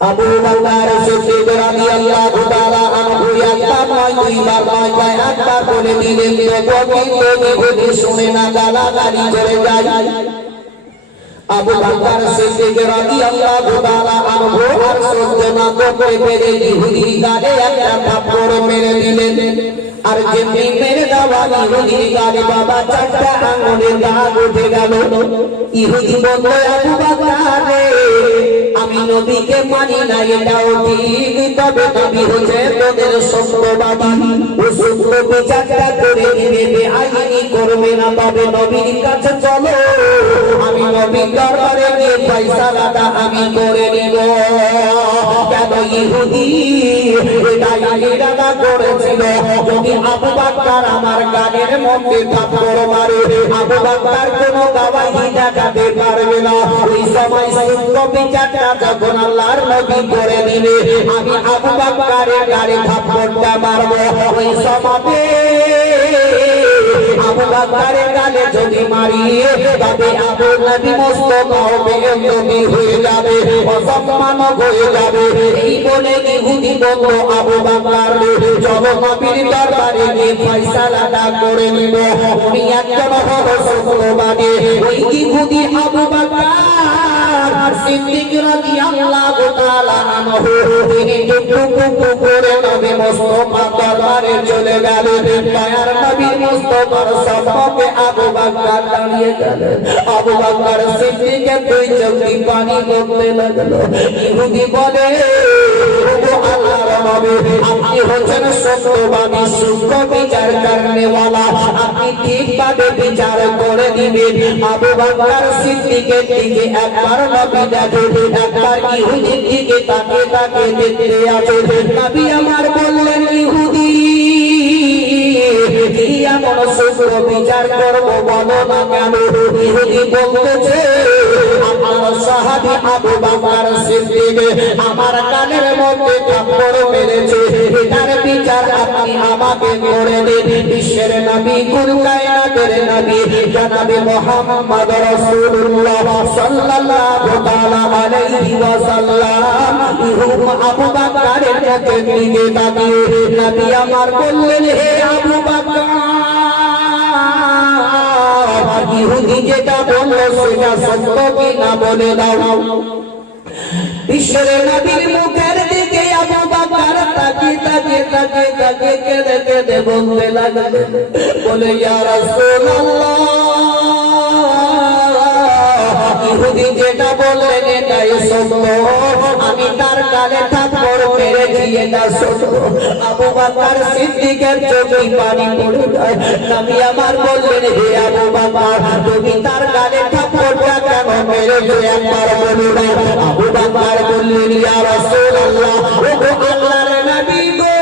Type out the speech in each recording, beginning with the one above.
আবু বকর সিদ্দিক রাদিয়াল্লাহু তাআলা আনহু একবার নয় দুইবার নয় কয়েকবার বলে দিলেন তবুও কিন্তু ইহুদি শুনে না, গালাগালি করে যায়। আবু বকর সিদ্দিক রাদিয়াল্লাহু তাআলা আনহু আর সহ্য না করতে পেরে ইহুদির গালে একটা থাপ্পড় মেরে দিলেন। আর যেমনি মেরে দেওয়া ইহুদির গালে বাবা চারটা আঙুলের দাগ উঠে গেল। ইহুদি বলল, আবু বকর রে, আমি নবীকে মানি না এটাও ঠিক, তবে নবী হচ্ছে তোদের সত্যবাদী, ও সত্য বিচারটা করে দিবে, বেআইনি করবে না, তবে নবীর কাছে চলো, আমি নবীর দরবারে গিয়ে ফয়সালাটা আমি করে নিব। কেন ইহুদি এটাই ইরাদা করেছিল, যদি আবু বকর আমার গানের মধ্যে থাপ্পড় মারে, আবু বকর কোনো গওয়াহি দেখাতে পারবে না। ওই সময় সত্য বিচারটা যখন আল্লাহর নবী করে দিবে, আমি আবু বকরের গালে থাপ্পড়টা মারবো। ওই সময় আবু বকরের গালে যদি মারি, তবে আবু নবী মুস্তাফা বেঈমানি হয়ে যাবে, অসম্মান হয়ে যাবে। এই বলে ইহুদি বলল, আবু বকর চলো নবীর দরবারে গিয়ে ফয়সালাটা করে নিব, উনি একজন হলো সত্যবাদী। ওই ইহুদি আবু বকর সিদ্দিক রাদিয়াল্লাহু তাআলা আনহু তিনি টুকটুক করে নবী মুস্তাফার দরবারে চলে গেলেন। দয়ার নবী মুস্তাফার সম্মুখে আবু বকর দাঁড়িয়ে গেলেন। আবু বকর সিদ্দিকের দুই চোখে পানি পড়তে লাগলো। ইহুদি বলে, ও আল্লাহর নবী, আপনি হচ্ছেন সত্যবাদী, সূক্ষ্ম বিচার করনেওয়ালা, আপনি ঠিকভাবে বিচার করে দিবেন। আবু বকর সিদ্দিকের দিকে একবার নবী দেখে, একবার ইহুদির দিকে তাকে তাকে দেখতে আছে। নবী আমার বললেন, ইহুদি কি এমন সূক্ষ্ম বিচার করবো বলো না কেন? ইহুদি বলতেছে, আমার সাহাবী আবু বকর সিদ্দিক আমার কানের মধ্যে থাপ্পড় মেরেছে, এটার বিচার আপনি আমাকে করে দিন। বিশ্বের নবী, কুল কায়নাতের নবী জনাবে মুহাম্মদ রাসূলুল্লাহ সাল্লাল্লাহু তাআলা আলাইহি ওয়াসাল্লাম আবু বকরের মুখের দিকে তাকিয়ে নবী আমার বললেন, হে আবু বকর, ইহুদি যেটা বলল সেটা সত্য কি না বলে দাও। বিশ্বের নবীর মুখের দিকে আবু বকর তাকিয়ে তাকিয়ে তাকিয়ে তাকিয়ে কেঁদে কেঁদে বলতে লাগলেন, বলে, ইয়া রাসূলুল্লাহ, ইহুদি যেটা বললেন এটাই সত্য, আমি তার গালে থাপ্পড় মেরেছি, এটা সত্য। আবু বকর সিদ্দিকের চোখে পানি পড়ে যায়। নবী আমার বললেন, হে আবু বকর, তুমি তার গালে থাপ্পড়টা কেন মেরেছো একবার বলো না। আবু বকর বললেন, ইয়া রাসূলুল্লাহ, ও আল্লাহর নবী গো,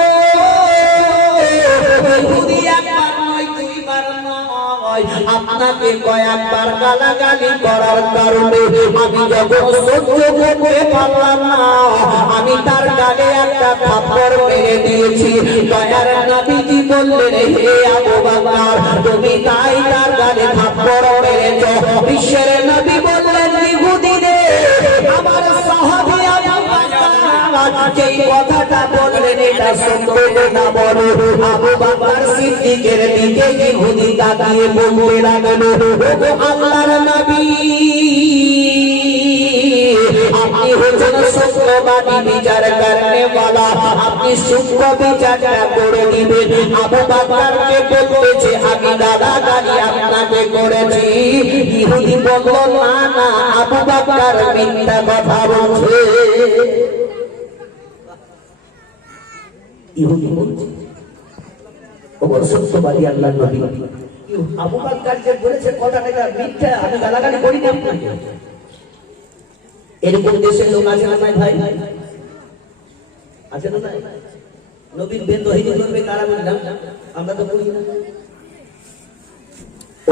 ইহুদি একবার নয় দুইবার নয়, আপনাকে কয়েকবার গালাগালি করার কারণে আমি যখন সহ্য করতে পারলাম না, আমি তার গালে একটা থাপ্পড় মেরে দিয়েছি। দয়ার নবীজি বললেন, হে আবু বকর, তুমি তাই তার গালে থাপ্পড় মেরেছো। বিশ্বের নবী বললেন, ইহুদি রে, আমার সাহাবী আবু বকর যেই কথাটা বললেন এটা সত্য না বলো। আবু বকর সিদ্দিকের দিকে ইহুদি তাকিয়ে বলতে লাগলো, ও আল্লাহর নবী, আপনি হচ্ছেন সত্যবাদী, বিচার করনেওয়ালা, আপনি সূক্ষ্ম বিচারটা করে দিবেন। আবু বকরকে বলতেছে, আমি গালাগালি আপনাকে করেছি। ইহুদি বলল, না না, আবু বকর মিথ্যা কথা বলছে। ইহুদি বলছে, ও সত্যবাদী আল্লাহর নবী, আবু বকর যে বলেছে কথাটা এটা মিথ্যা, আমি গালাগালি করি না আপনাকে। এরকম দেশের লোক আছে না ভাই? আছে না? নবীর বেদহিনী করবে কারা বললাম, আমরা তো করি না।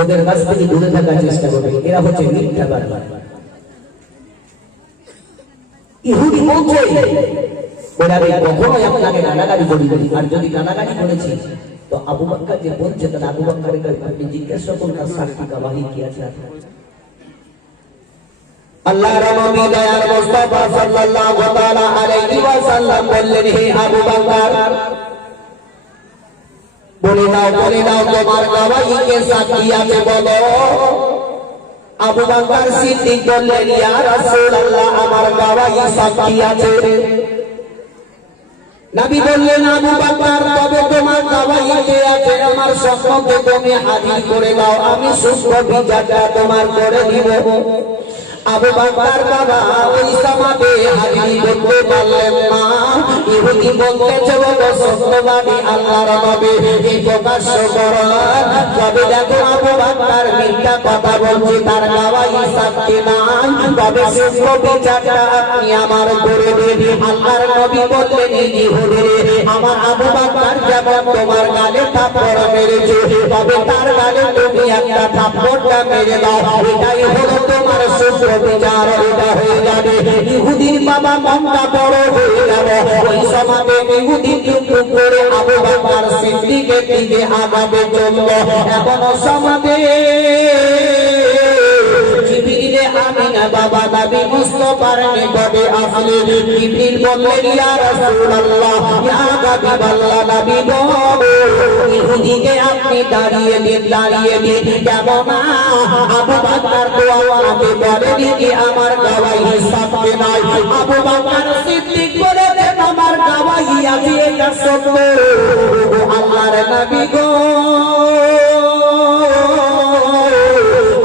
ওদের কাছ থেকে দূরে থাকার চেষ্টা করবে, এরা হচ্ছে মিথ্যাবাদী। ইহুদি বলছে, ওরা কখনোই আপনাকে গালাগালি করিনি, আর যদি গালাগালি করেছি তো আবু বকর যে বলছে, তাহলে আবু বকরের আপনি জিজ্ঞাসা করুন তার সাক্ষী গবাহি কি আছে আপনার। আল্লাহর নবী দয়ার মুস্তাফা সাল্লাল্লাহু তাআলা আলাইহি ওয়াসাল্লাম বললেন, হে আবু বকর, বলে দাও তোমার গওয়াহি কে সাক্ষী আছে বলো। আবু বকর সিদ্দিক বললেন, ইয়া রাসূলুল্লাহ, আমার গওয়াহি সাক্ষী আছে। নবী বললেন, আবু বকর, তবে তোমার গওয়াহিতে আছে আমার স্বপ্নকে তুমি হাজির করে দাও, আমি সুস্থ বিচারটা তোমার করে দিব। আবু বকর বাবা ওই সমাজে হাজির করতে পারলেন না। ইহুদি বলতেছে, ও সত্যবাদী আল্লাহর নবী, এই প্রকাশ্য করেন। তবে দেখো আবু বকর মিথ্যা কথা বলছে, তার গওয়াহি সাক্ষী নাই, তবে সুস্থ বিচারটা আপনি আমার করে দিন। আল্লাহর নবী বললেন, ইহুদি, আমার আবু বকর যেমন তোমার গালে থাপ্পড় মেরেছে, তবে তার গালে তুমি একটা থাপ্পড়টা মেরে দাও, এটাই হলো তোমার সুস্থ বিচার, এটা হয়ে যাবে। ইহুদির বাবা মনটা বড় হয়ে গেল। ওই সমাজে ইহুদি টুকটুক করে আবু বকর সিদ্দিকের দিকে আগাবে চলল। এখনো সমাজে জিবরিলে আমিনা বাবা নবী মুস্তাফার নিকটে আসলেন। জিবরিল বললেন, ইয়া রাসূলুল্লাহ, ইয়া হাবিবাল্লাহ, নবী গো, ইহুদিকে আপনি দাঁড়িয়ে দিন। কেমন আবু বকর তো আমাকে বলেনি কি আমার গওয়াহি সাক্ষী নাই। আবু বকর সিদ্দিক বলেছেন, আমার গওয়াহি আছে, এটা সত্য। আল্লাহর নবী গো,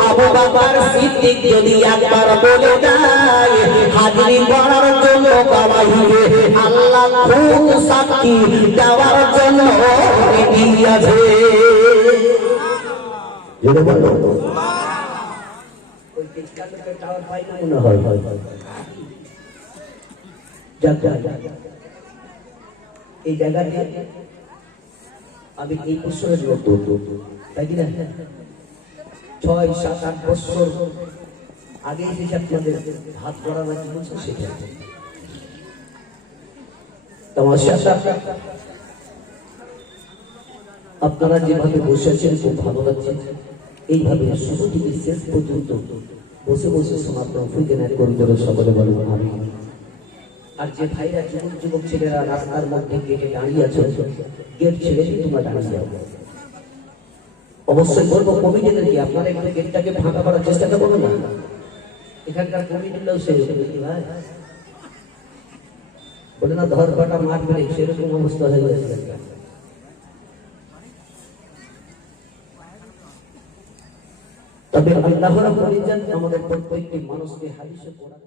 আবু বকর সিদ্দিক যদি একবার বলে দেয় হাজির করার জন্য গওয়াহিকে, আল্লাহ খুব সাক্ষী দেওয়ার জন্য রেডি আছে। যদি বলো ওই কিসকাতে টাওয়ার পাইলে মনে হয় এই জায়গাতে আমি এই বছরের লোক, তাই কিনা 6, 7, 8 বছর আগে হিসাব আপনাদের হাত করা নাকি বলছে সেটা তোমার সাথে আপনারা যেভাবে বসে আছেন খুব ভালো লাগছে। এইভাবে শুরু থেকে শেষ পর্যন্ত বসে বসে শোনার তৌফিক এনায়েত করুন সকলে বলুন আমিন। আর যে ভাইরা যুবক ছেলেরা রাস্তার মধ্যে গেটে দাঁড়িয়ে আছে, গেট ছেড়ে তোমরা দাঁড়িয়ে যাও। অবশ্যই বলবো কমিটিদেরকে, আপনারা একটু গেটটাকে ফাঁকা করার চেষ্টাটা করুন না। এখানকার কমিটিগুলোও সেরকম ভাই বলে না, ধর কাটা মারবে, সেরকম অবস্থা হয়ে গেছে। তবে আল্লাহ রাব্বুল ইজ্জত আমাদের প্রত্যেকটি মানুষকে হাদিসে পড়া